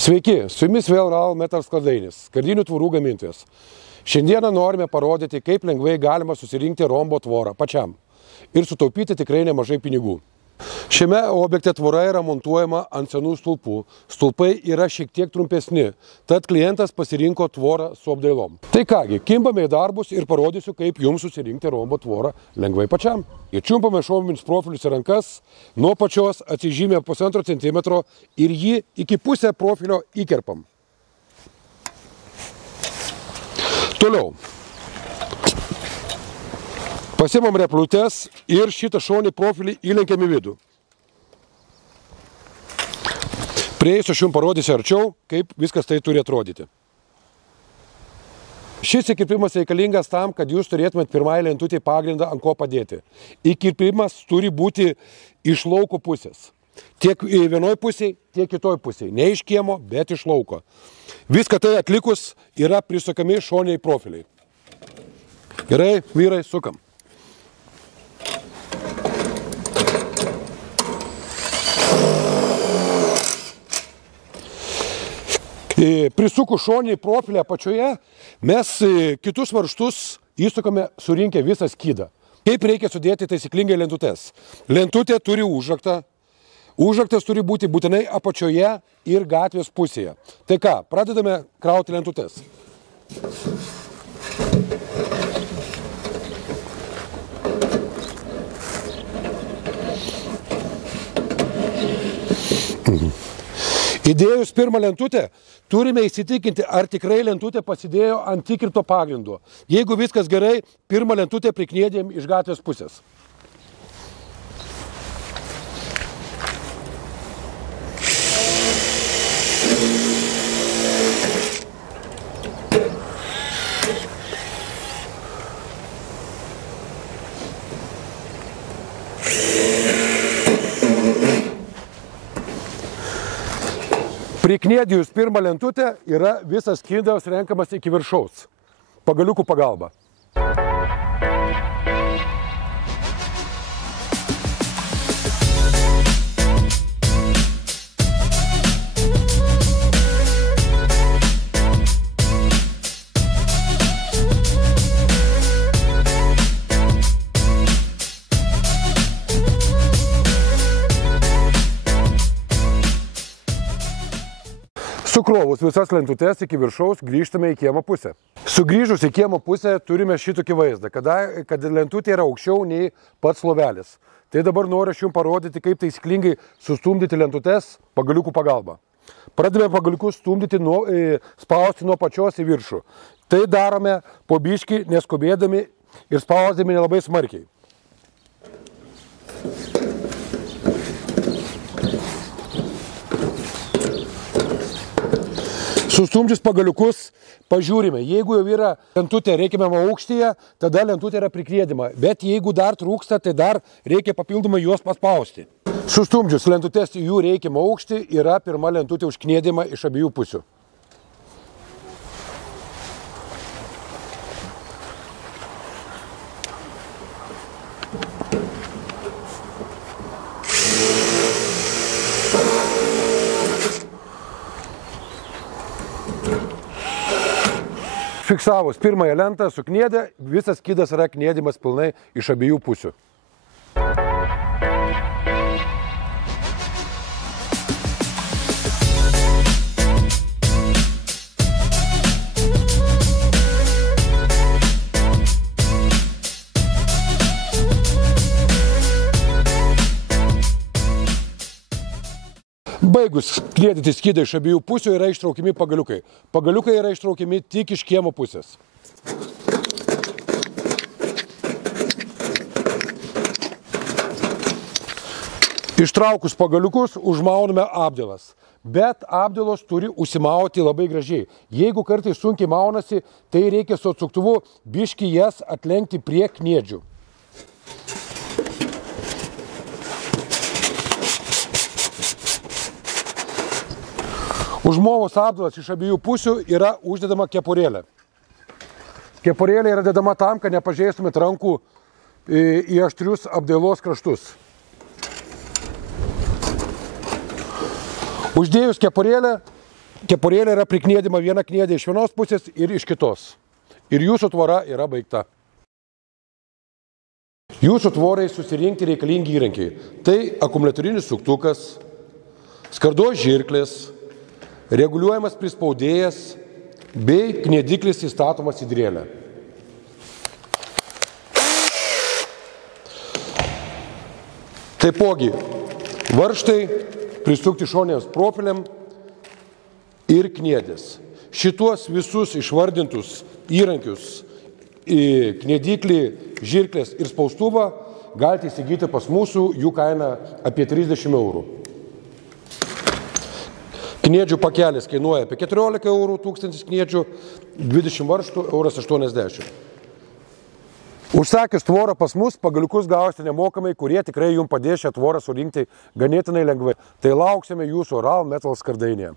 Sveiki, su jumis vėl Raul Metal skardainis, skardinių tvorų gamintojas. Šiandieną norime parodyti, kaip lengvai galima susirinkti rombo tvorą pačiam ir sutaupyti tikrai nemažai pinigų. Šiame objekte tvora yra montuojama ant senų stulpų. Stulpai yra šiek tiek trumpesni, tad klientas pasirinko tvorą su apdailom. Tai kągi, kimbame į darbus ir parodysiu, kaip jums susirinkti rombo tvorą lengvai pačiam. Įčiumpame šovinius profilius į rankas, nuo pačios atsižymė 1,5 cm ir jį iki pusę profilio įkerpam. Toliau. Pasimam replutes ir šitą šonį profilį įlenkiam į vidų. Prieisiu, aš jums parodysiu arčiau, kaip viskas tai turi atrodyti. Šis įkirpimas reikalingas tam, kad jūs turėtumėt pirmąjį lentutį pagrindą, ant ko padėti. Įkirpimas turi būti iš lauko pusės. Tiek vienoj pusėje, tiek kitoj pusėje. Ne iš kiemo, bet iš lauko. Viską tai atlikus yra prisukami šoniai profiliai. Gerai, vyrai, sukam. Prisukus šonį profilį apačioje, mes kitus varžtus įsukame surinkę visą skydą. Kaip reikia sudėti taisyklingai lentutes? Lentutė turi užraktą. Užraktas turi būti būtinai apačioje ir gatvės pusėje. Tai ką, pradedame krauti lentutes. Įdėjus pirmą lentutę, turime įsitikinti, ar tikrai lentutė pasidėjo ant įkirpto pagrindo. Jeigu viskas gerai, pirmą lentutę prikniedėm iš gatvės pusės. Prikniedijus pirmą lentutę yra visas skydas renkamas iki viršaus, pagaliukų pagalba. Sukrovus visas lentutes iki viršaus, grįžtame į kiemo pusę. Sugrįžus į kiemo pusę turime šitokį vaizdą, kad lentutė yra aukščiau nei pats lovelis. Tai dabar noriu aš jums parodyti, kaip taisyklingai sustumdyti lentutes pagaliukų pagalba. Pradedame pagaliukus stumdyti, spausti nuo pačios į viršų. Tai darome po biškį, neskubėdami ir spausdami nelabai smarkiai. Sustumdžius pagaliukus pažiūrime. Jeigu jau yra lentutė reikiamame aukštyje, tada lentutė yra prikniedima. Bet jeigu dar trūksta, tai dar reikia papildomai juos paspausti. Sustumdžius lentutės jų reikiamą aukštį yra pirma lentutė užkniedima iš abiejų pusių. Fiksavus pirmąją lentą sukniedę, visas skydas yra kniedimas pilnai iš abiejų pusių. Baigus kniedyti skydą iš abiejų pusių yra ištraukiami pagaliukai. Pagaliukai yra ištraukiami tik iš kiemo pusės. Ištraukus pagaliukus užmauname apdėlas. Bet apdėlos turi užsimauti labai gražiai. Jeigu kartais sunkiai maunasi, tai reikia su atsuktuvu biškį jas atlenkti prie kniedžių. Užmovus apdalas iš abiejų pusių yra uždedama kepurėlė. Kepurėlė yra dedama tam, kad nepažeistumėt rankų į aštrius apdailos kraštus. Uždėjus kepurėlę, Kepurėlė yra prikniedima viena kniedė iš vienos pusės ir iš kitos. Ir jūsų tvora yra baigta. Jūsų tvorai susirinkti reikalingi įrankiai. Tai akumuliatorinis suktukas, skardos žirklės, reguliuojamas prispaudėjas bei kniediklis įstatomas į drėlę. Taipogi, varžtai prisukti šonėms profiliam ir kniedės. Šituos visus išvardintus įrankius į kniediklį, žirklės ir spaustuvą galite įsigyti pas mūsų, jų kaina apie 30 eurų. Kniedžių pakelis kainuoja apie 14 eurų, 1000 kniedžių, 20 varžtų, 1,80 €. Užsakius tvorą pas mus, pagaliukus gausite nemokamai, kurie tikrai jums padės šią tvorą surinkti ganėtinai lengvai. Tai lauksime jūsų Oral Metal skardainėje.